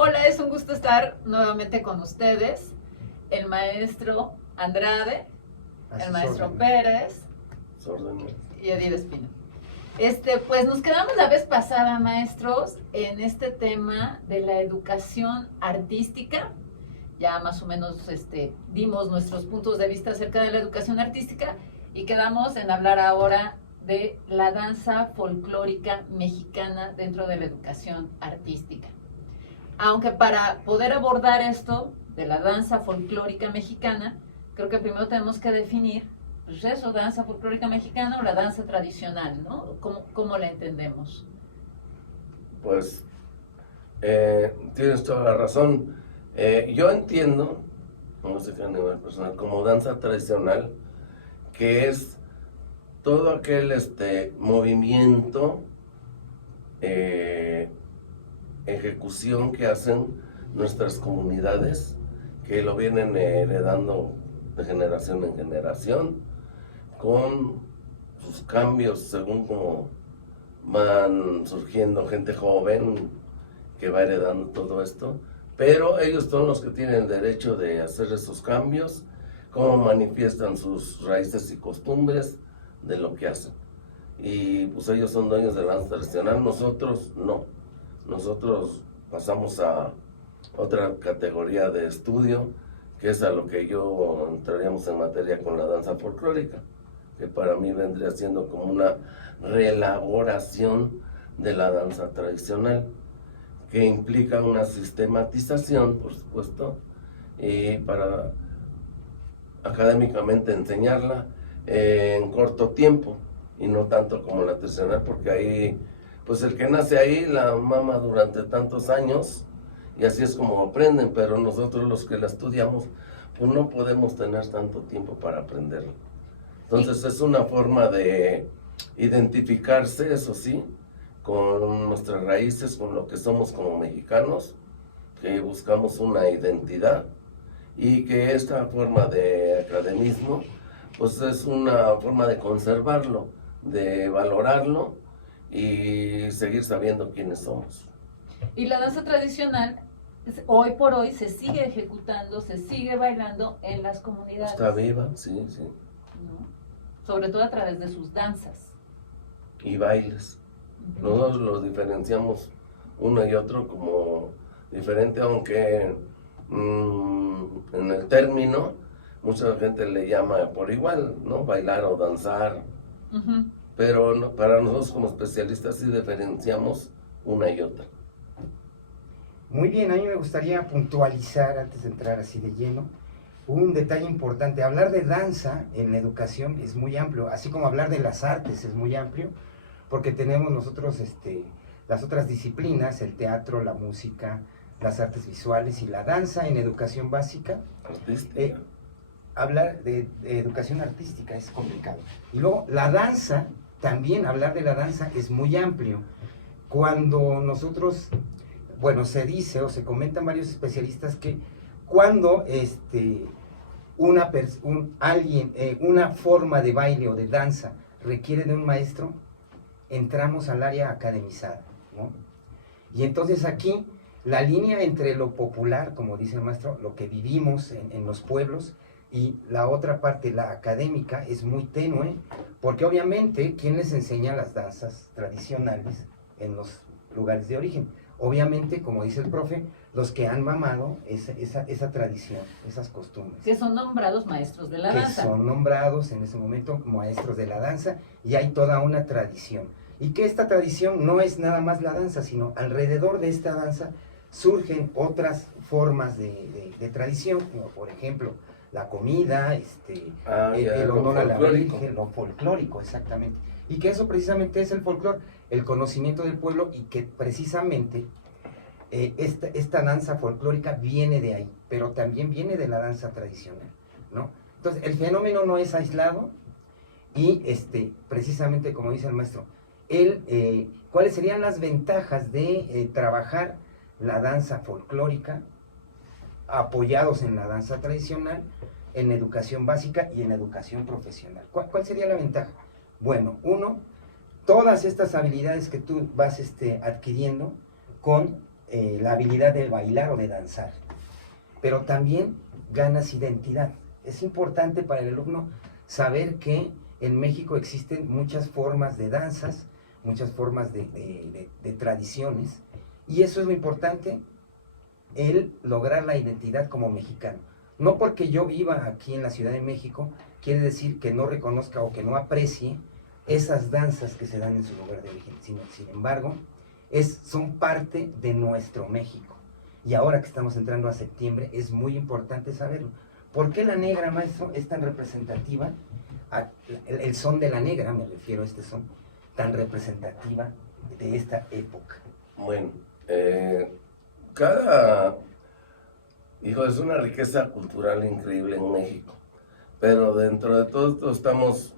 Hola, es un gusto estar nuevamente con ustedes, el maestro Andrade, el maestro Pérez y Edith Espino. Pues nos quedamos la vez pasada, maestros, en este tema de la educación artística. Ya más o menos dimos nuestros puntos de vista acerca de la educación artística y quedamos en hablar ahora de la danza folclórica mexicana dentro de la educación artística. Aunque para poder abordar esto de la danza folclórica mexicana, creo que primero tenemos que definir, pues eso, danza folclórica mexicana o la danza tradicional, ¿no? ¿Cómo la entendemos? Pues tienes toda la razón. Yo entiendo, música a nivel personal, como danza tradicional, que es todo aquel movimiento, ejecución que hacen nuestras comunidades, que lo vienen heredando de generación en generación, con sus cambios según como van surgiendo gente joven que va heredando todo esto, pero ellos son los que tienen el derecho de hacer esos cambios, cómo manifiestan sus raíces y costumbres de lo que hacen. Y pues ellos son dueños de la danza tradicional, nosotros no. Nosotros pasamos a otra categoría de estudio, que es a lo que yo entraríamos en materia con la danza folclórica, que para mí vendría siendo como una reelaboración de la danza tradicional, que implica una sistematización, por supuesto, y para académicamente enseñarla en corto tiempo, y no tanto como la tradicional, porque ahí, pues el que nace ahí la mama durante tantos años, y así es como aprenden, pero nosotros los que la estudiamos, pues no podemos tener tanto tiempo para aprenderlo. Entonces es una forma de identificarse, eso sí, con nuestras raíces, con lo que somos como mexicanos, que buscamos una identidad, y que esta forma de academismo, pues es una forma de conservarlo, de valorarlo y seguir sabiendo quiénes somos. Y la danza tradicional, hoy por hoy, se sigue ejecutando, se sigue bailando en las comunidades. Está viva, sí, sí. ¿No? Sobre todo a través de sus danzas. Y bailes. Nosotros los diferenciamos uno y otro como diferente, aunque en el término mucha gente le llama por igual, ¿no? Bailar o danzar. Pero no, para nosotros como especialistas sí diferenciamos una y otra. Muy bien, a mí me gustaría puntualizar, antes de entrar así de lleno, un detalle importante. Hablar de danza en la educación es muy amplio, así como hablar de las artes es muy amplio, porque tenemos nosotros las otras disciplinas, el teatro, la música, las artes visuales y la danza en educación básica. Hablar de educación artística es complicado. Y luego la danza, también hablar de la danza es muy amplio. Cuando nosotros, bueno, se dice o se comentan varios especialistas que cuando una forma de baile o de danza requiere de un maestro, entramos al área academizada, ¿no? Y entonces aquí la línea entre lo popular, como dice el maestro, lo que vivimos en los pueblos, y la otra parte, la académica, es muy tenue, porque obviamente, ¿quién les enseña las danzas tradicionales en los lugares de origen? Obviamente, como dice el profe, los que han mamado esa tradición, esas costumbres. Que son nombrados maestros de la danza. Que son nombrados en ese momento maestros de la danza, y hay toda una tradición. Y que esta tradición no es nada más la danza, sino alrededor de esta danza surgen otras formas de tradición, como por ejemplo la comida, el honor a la Virgen, lo folclórico, exactamente. Y que eso precisamente es el folclor, el conocimiento del pueblo, y que precisamente esta danza folclórica viene de ahí, pero también viene de la danza tradicional, ¿no? Entonces, el fenómeno no es aislado, y precisamente como dice el maestro, ¿cuáles serían las ventajas de trabajar la danza folclórica apoyados en la danza tradicional, en educación básica y en educación profesional? ¿Cuál sería la ventaja? Bueno, uno, todas estas habilidades que tú vas adquiriendo con la habilidad de bailar o de danzar, pero también ganas identidad. Es importante para el alumno saber que en México existen muchas formas de danzas, muchas formas de tradiciones, y eso es lo importante, el lograr la identidad como mexicano. No porque yo viva aquí en la Ciudad de México, quiere decir que no reconozca o que no aprecie esas danzas que se dan en su lugar de origen, sino, sin embargo, son parte de nuestro México. Y ahora que estamos entrando a septiembre, es muy importante saberlo. ¿Por qué la negra, maestro, es tan representativa? El son de la negra, me refiero a este son, tan representativa de esta época. Bueno, es una riqueza cultural increíble en México, pero dentro de todo esto estamos,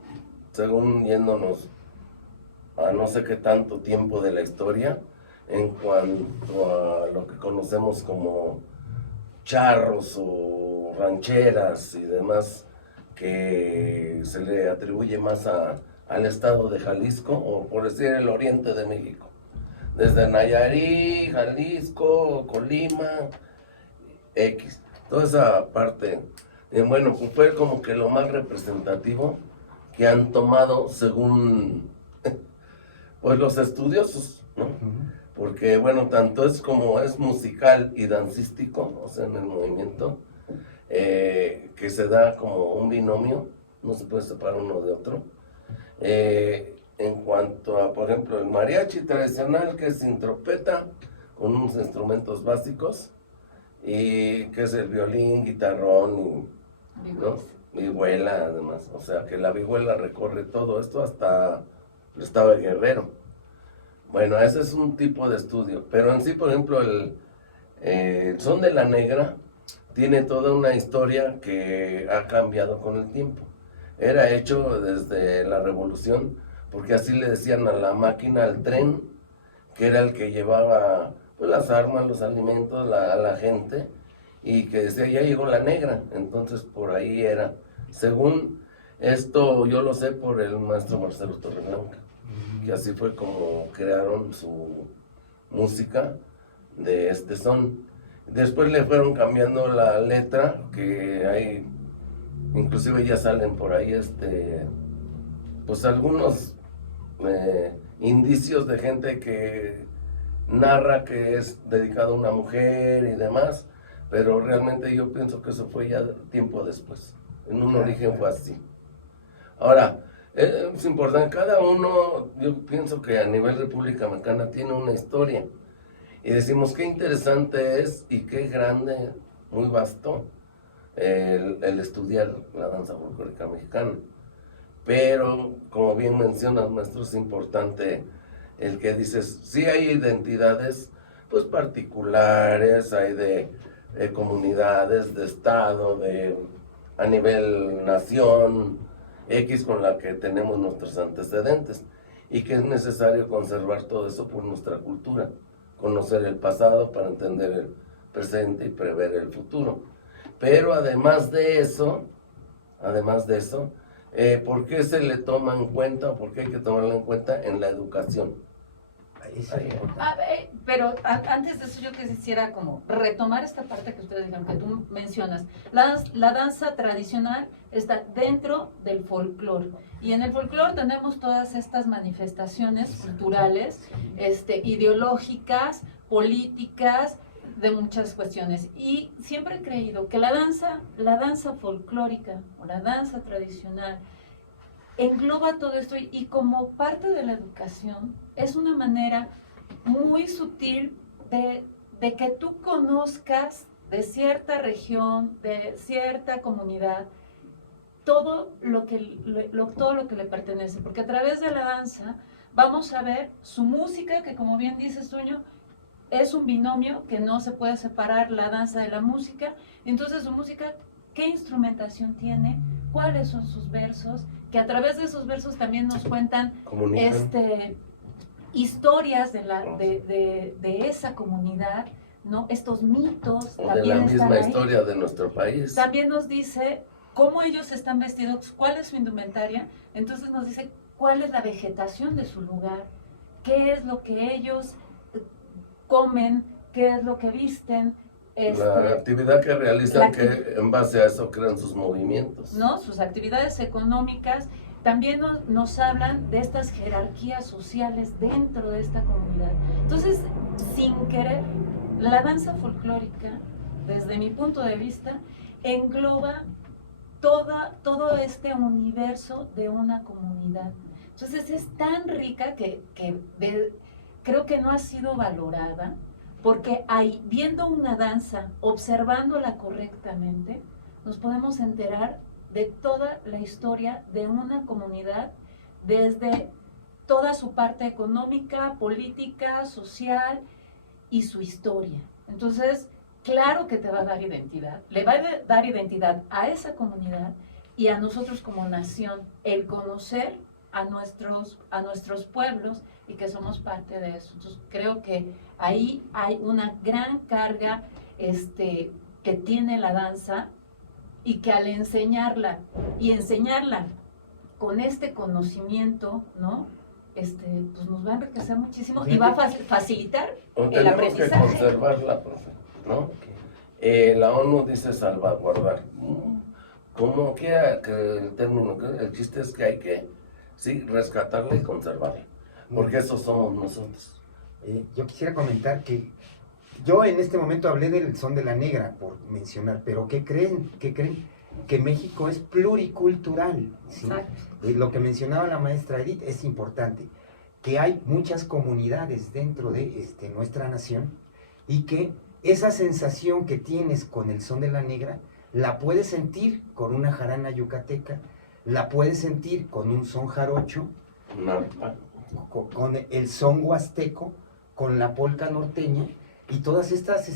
según yéndonos a no sé qué tanto tiempo de la historia, en cuanto a lo que conocemos como charros o rancheras y demás, que se le atribuye más al estado de Jalisco, o por decir el oriente de México, desde Nayarit, Jalisco, Colima, toda esa parte. Bueno, pues fue como que lo más representativo que han tomado según pues los estudiosos, ¿no? Porque bueno, tanto es como es musical y dancístico, o sea, en el movimiento, que se da como un binomio, no se puede separar uno de otro. En cuanto a, por ejemplo, el mariachi tradicional, que es sin trompeta, con unos instrumentos básicos, y que es el violín, guitarrón, ¿no? Vihuela, además. O sea, que la vihuela recorre todo esto hasta el estado de Guerrero. Bueno, ese es un tipo de estudio. Pero en sí, por ejemplo, el son de la negra tiene toda una historia que ha cambiado con el tiempo. Era hecho desde la Revolución, porque así le decían a la máquina, al tren, que era el que llevaba pues, las armas, los alimentos a la gente, y que decía, ya llegó la negra. Entonces por ahí era. Según esto, yo lo sé por el maestro Marcelo Torreblanca, que así fue como crearon su música de este son. Después le fueron cambiando la letra, que hay, inclusive ya salen por ahí pues algunos indicios de gente que narra que es dedicado a una mujer y demás, pero realmente yo pienso que eso fue ya tiempo después. En un origen fue así. Ahora, es importante, cada uno, yo pienso que a nivel República Mexicana tiene una historia. Y decimos qué interesante es y qué grande, muy vasto, el estudiar la danza folclórica mexicana. Pero, como bien mencionas, maestro, es importante el que dices, sí hay identidades pues particulares, hay de comunidades, de estado, a nivel nación, X con la que tenemos nuestros antecedentes, y que es necesario conservar todo eso por nuestra cultura, conocer el pasado para entender el presente y prever el futuro. Pero además de eso, ¿por qué se le toma en cuenta o por qué hay que tomarlo en cuenta en la educación? Pero antes de eso yo quisiera como retomar esta parte que ustedes dijeron, que tú mencionas. La danza tradicional está dentro del folclore, y en el folclore tenemos todas estas manifestaciones culturales, ideológicas, políticas, de muchas cuestiones. Y siempre he creído que la danza folclórica o la danza tradicional engloba todo esto, y como parte de la educación es una manera muy sutil de que tú conozcas de cierta región, de cierta comunidad, todo lo que le pertenece, porque a través de la danza vamos a ver su música, que como bien dices, Toño, es un binomio que no se puede separar la danza de la música. Entonces su música, ¿qué instrumentación tiene? ¿Cuáles son sus versos? Que a través de esos versos también nos cuentan historias de esa comunidad, ¿no? Estos mitos. O de la misma historia de nuestro país. También nos dice cómo ellos están vestidos, cuál es su indumentaria. Entonces nos dice cuál es la vegetación de su lugar, qué es lo que ellos comen, qué es lo que visten, La actividad que realizan, la- que en base a eso crean sus movimientos. ¿no? Sus actividades económicas. También nos hablan de estas jerarquías sociales dentro de esta comunidad. Entonces, sin querer, la danza folclórica, desde mi punto de vista, engloba todo este universo de una comunidad. Entonces es tan rica que creo que no ha sido valorada, porque viendo una danza, observándola correctamente, nos podemos enterar de toda la historia de una comunidad, desde toda su parte económica, política, social y su historia. Entonces, claro que te va a dar identidad, le va a dar identidad a esa comunidad y a nosotros como nación, el conocer a nuestros pueblos y que somos parte de eso. Entonces, creo que ahí hay una gran carga que tiene la danza, y que al enseñarla con este conocimiento, ¿no? Pues nos va a enriquecer muchísimo y va a facilitar el Tenemos aprendizaje. que conservarla, profe, ¿no? La ONU dice salvaguardar. ¿Cómo que el término? El chiste es que hay que, sí, rescatarla y conservarla, porque eso somos nosotros. Yo quisiera comentar que yo en este momento hablé del son de la negra, por mencionar, pero ¿qué creen? Que México es pluricultural, ¿sí? Lo que mencionaba la maestra Edith es importante, que hay muchas comunidades dentro de nuestra nación y que esa sensación que tienes con el son de la negra la puedes sentir con una jarana yucateca, la puedes sentir con un son jarocho, con el son huasteco, con la polca norteña, y todas estas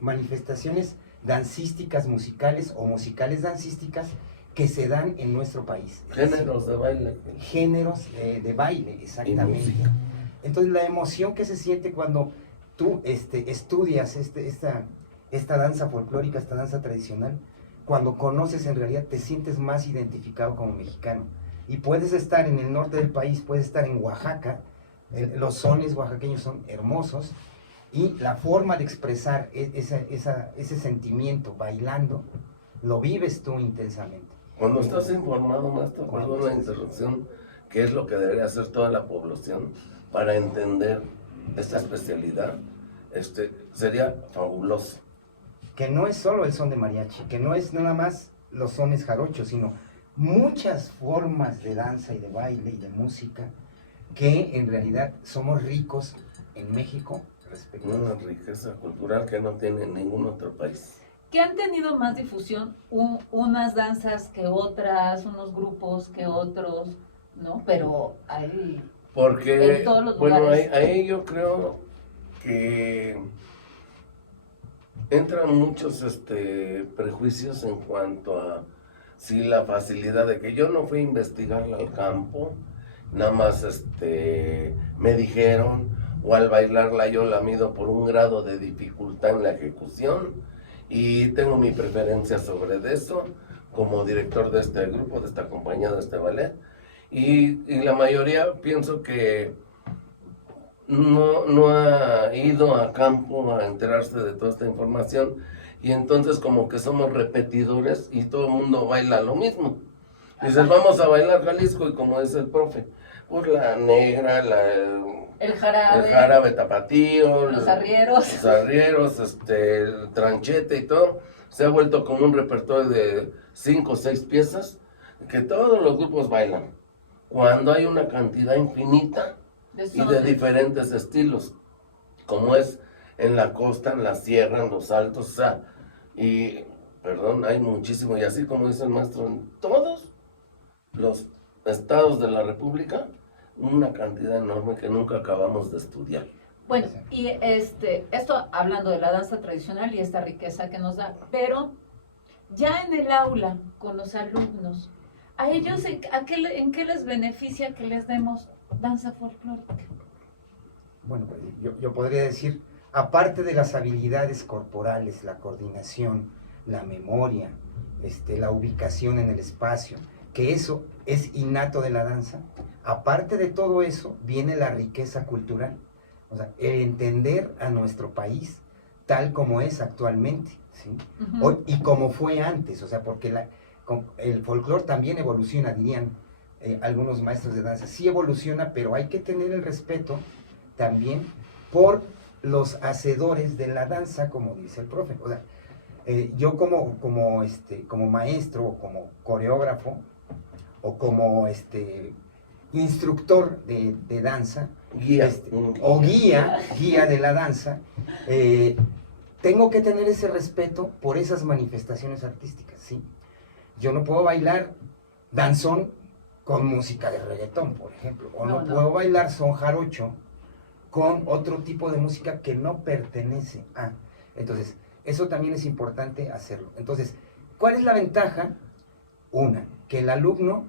manifestaciones dancísticas musicales o musicales dancísticas que se dan en nuestro país. Géneros de baile. Géneros de baile, exactamente. Entonces la emoción que se siente cuando tú estudias esta danza folclórica, esta danza tradicional, cuando conoces en realidad te sientes más identificado como mexicano. Y puedes estar en el norte del país, puedes estar en Oaxaca, los sones oaxaqueños son hermosos, y la forma de expresar ese sentimiento bailando, lo vives tú intensamente. Cuando estás informado, maestro, perdón la interrupción, ¿qué es lo que debería hacer toda la población para entender esta especialidad? Sería fabuloso. Que no es solo el son de mariachi, que no es nada más los sones jarochos, sino muchas formas de danza y de baile y de música que en realidad somos ricos en México. Una riqueza cultural que no tiene ningún otro país. Que han tenido más difusión unas danzas que otras, unos grupos que otros, ¿no? Pero hay porque, en todos los bueno, lugares. ahí yo creo que entran muchos prejuicios en cuanto a si la facilidad de que yo no fui a investigarla al campo, nada más me dijeron, o al bailarla yo la mido por un grado de dificultad en la ejecución, y tengo mi preferencia sobre eso como director de este grupo, de esta compañía, de este ballet, y la mayoría pienso que no ha ido a campo a enterarse de toda esta información, y entonces como que somos repetidores y todo el mundo baila lo mismo. Dices, vamos a bailar Jalisco, y como dice el profe, pues la negra, el jarabe tapatío, los arrieros, el tranchete y todo, se ha vuelto como un repertorio de 5 o 6 piezas que todos los grupos bailan, cuando hay una cantidad infinita y de diferentes estilos, como es en la costa, en la sierra, en los altos, o sea, hay muchísimo, y así como dice el maestro, en todos los estados de la República, una cantidad enorme que nunca acabamos de estudiar. Bueno, y esto hablando de la danza tradicional y esta riqueza que nos da, pero ya en el aula, con los alumnos, ¿a ellos en qué les beneficia que les demos danza folclórica? Bueno, pues yo podría decir, aparte de las habilidades corporales, la coordinación, la memoria, la ubicación en el espacio, que eso es innato de la danza, aparte de todo eso viene la riqueza cultural. O sea, el entender a nuestro país, tal como es actualmente, ¿sí? Y como fue antes, o sea, porque el folclore también evoluciona, dirían algunos maestros de danza, sí evoluciona, pero hay que tener el respeto también por los hacedores de la danza, como dice el profe. O sea, yo como maestro, o como coreógrafo, o como instructor de danza, guía, o guía de la danza, tengo que tener ese respeto por esas manifestaciones artísticas, ¿sí? Yo no puedo bailar danzón con música de reggaetón, por ejemplo, o no puedo bailar son jarocho con otro tipo de música que no pertenece a. Entonces, eso también es importante hacerlo. Entonces, ¿cuál es la ventaja? Una, que el alumno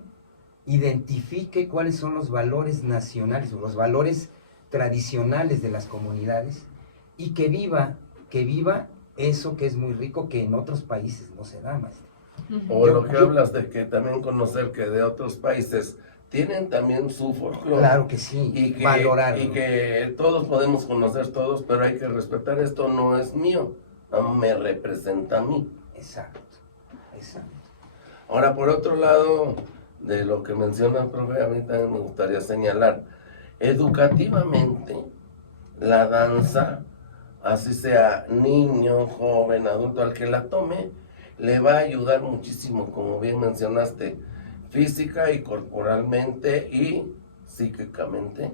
identifique cuáles son los valores nacionales, los valores tradicionales de las comunidades, y que viva eso que es muy rico, que en otros países no se da, maestro. O lo que hablas de que también conocer que de otros países tienen también su folclore. Claro que sí, y que, valorarlo. Y que todos podemos conocer todos, pero hay que respetar, esto no es mío, no me representa a mí. Exacto. Ahora, por otro lado, de lo que menciona, profe, a mí también me gustaría señalar, educativamente, la danza, así sea niño, joven, adulto, al que la tome, le va a ayudar muchísimo, como bien mencionaste, física y corporalmente y psíquicamente.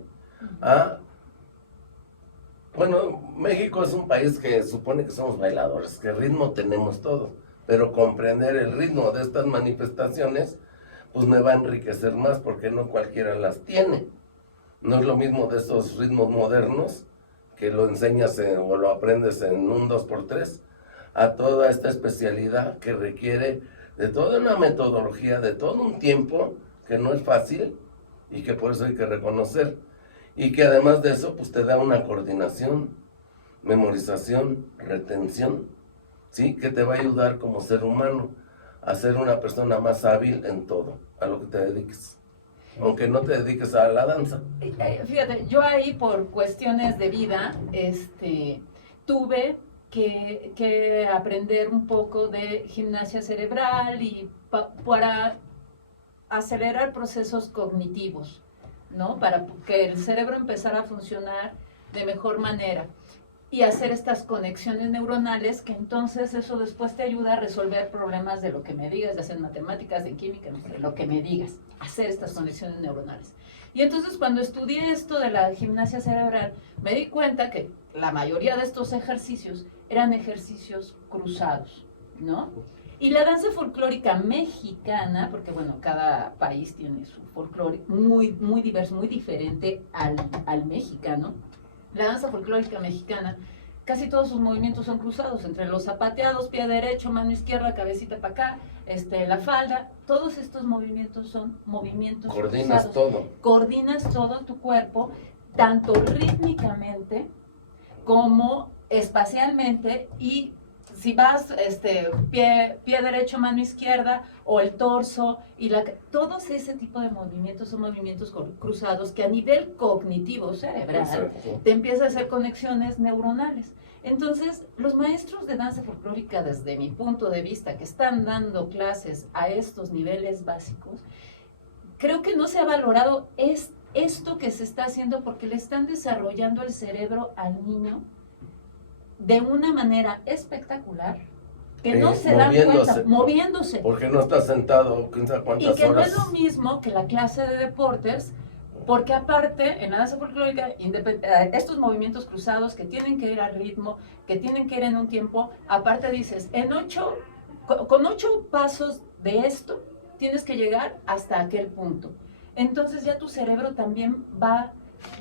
Bueno, México es un país que supone que somos bailadores, que ritmo tenemos todos, pero comprender el ritmo de estas manifestaciones, pues me va a enriquecer más, porque no cualquiera las tiene. No es lo mismo de esos ritmos modernos, que lo enseñas o lo aprendes en un 2x3, a toda esta especialidad que requiere de toda una metodología, de todo un tiempo, que no es fácil, y que por eso hay que reconocer. Y que además de eso, pues te da una coordinación, memorización, retención, ¿sí? Que te va a ayudar como ser humano a ser una persona más hábil en todo, a lo que te dediques. Aunque no te dediques a la danza. Fíjate, yo ahí por cuestiones de vida, tuve que aprender un poco de gimnasia cerebral y para acelerar procesos cognitivos, ¿no? Para que el cerebro empezara a funcionar de mejor manera y hacer estas conexiones neuronales, que entonces eso después te ayuda a resolver problemas de lo que me digas, de hacer matemáticas, de química, no sé, lo que me digas, hacer estas conexiones neuronales. Y entonces cuando estudié esto de la gimnasia cerebral, me di cuenta que la mayoría de estos ejercicios eran ejercicios cruzados, ¿no? Y la danza folclórica mexicana, porque bueno, cada país tiene su folclore muy, muy diverso, muy diferente al mexicano. La danza folclórica mexicana, casi todos sus movimientos son cruzados, entre los zapateados, pie derecho, mano izquierda, cabecita para acá, la falda, todos estos movimientos son movimientos Coordinas cruzados. todo. Coordinas todo tu cuerpo, tanto rítmicamente como espacialmente, y si vas pie derecho, mano izquierda, o el torso, todos ese tipo de movimientos son movimientos cruzados que a nivel cognitivo cerebral Exacto. te empieza a hacer conexiones neuronales. Entonces, los maestros de danza folclórica, desde mi punto de vista, que están dando clases a estos niveles básicos, creo que no se ha valorado esto que se está haciendo, porque le están desarrollando el cerebro al niño de una manera espectacular, que no se dan cuenta, moviéndose. Porque no está sentado, quién sabe cuántas horas. Y que no es lo mismo que la clase de deportes, porque aparte, en la danza folclórica, estos movimientos cruzados que tienen que ir al ritmo, que tienen que ir en un tiempo, aparte dices, con 8 pasos de esto, tienes que llegar hasta aquel punto. Entonces ya tu cerebro también va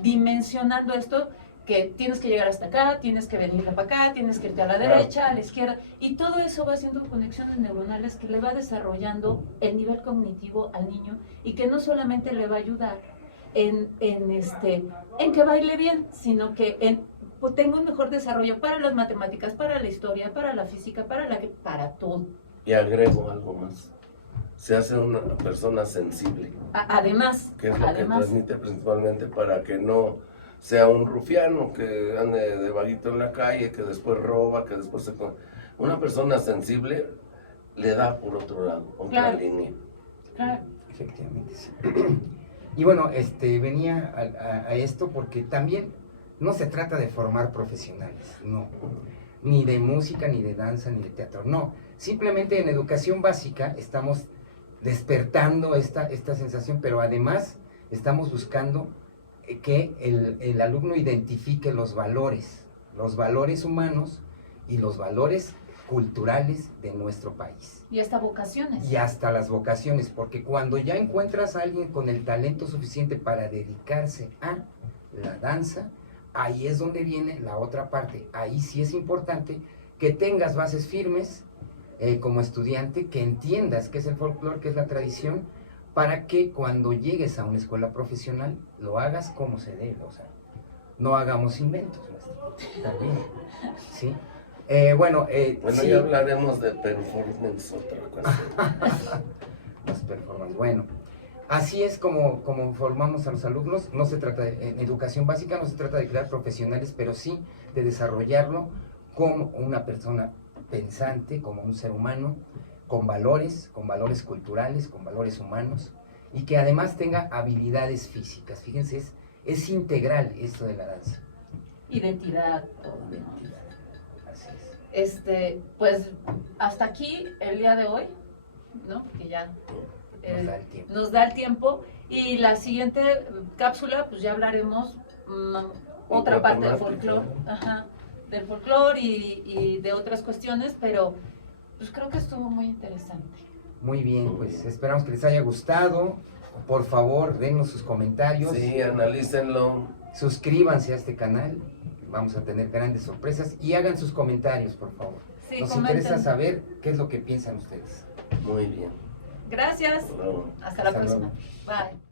dimensionando esto, que tienes que llegar hasta acá, tienes que venir para acá, tienes que irte a la derecha, a la izquierda, y todo eso va haciendo conexiones neuronales que le va desarrollando el nivel cognitivo al niño, y que no solamente le va a ayudar en que baile bien, sino que tenga un mejor desarrollo para las matemáticas, para la historia, para la física, para todo. Y agrego algo más. Se hace una persona sensible. Además. Que es lo que transmite principalmente, para que no sea un rufiano que ande de vaguito en la calle, que después roba, que después se... Una persona sensible le da por otro lado, otra línea. Claro. Efectivamente, sí. Y bueno, venía a esto porque también no se trata de formar profesionales, no. Ni de música, ni de danza, ni de teatro, no. Simplemente en educación básica estamos despertando esta sensación, pero además estamos buscando que el alumno identifique los valores humanos y los valores culturales de nuestro país. Y hasta vocaciones. Y hasta las vocaciones, porque cuando ya encuentras a alguien con el talento suficiente para dedicarse a la danza, ahí es donde viene la otra parte. Ahí sí es importante que tengas bases firmes como estudiante, que entiendas qué es el folclore, qué es la tradición, para que cuando llegues a una escuela profesional lo hagas como se debe. O sea, no hagamos inventos, maestro. También, ¿sí? Bueno, sí. Ya hablaremos de performance otra cosa. Las performance, bueno. Así es como formamos a los alumnos. No se trata en educación básica no se trata de crear profesionales, pero sí de desarrollarlo como una persona pensante, como un ser humano, con valores culturales, con valores humanos, y que además tenga habilidades físicas. Fíjense, es integral esto de la danza. Identidad, todo. Identidad. Así es. Pues hasta aquí el día de hoy, ¿no? Que ya nos da el tiempo. Y la siguiente cápsula, pues ya hablaremos otra parte del folclore, del folclore y de otras cuestiones, pero pues creo que estuvo muy interesante. Muy bien, pues esperamos que les haya gustado. Por favor, denos sus comentarios. Sí, analícenlo. Suscríbanse a este canal. Vamos a tener grandes sorpresas y hagan sus comentarios, por favor. Sí, nos comenten. interesa saber qué es lo que piensan ustedes. Muy bien. Gracias. Hasta luego. Hasta la próxima. Bye.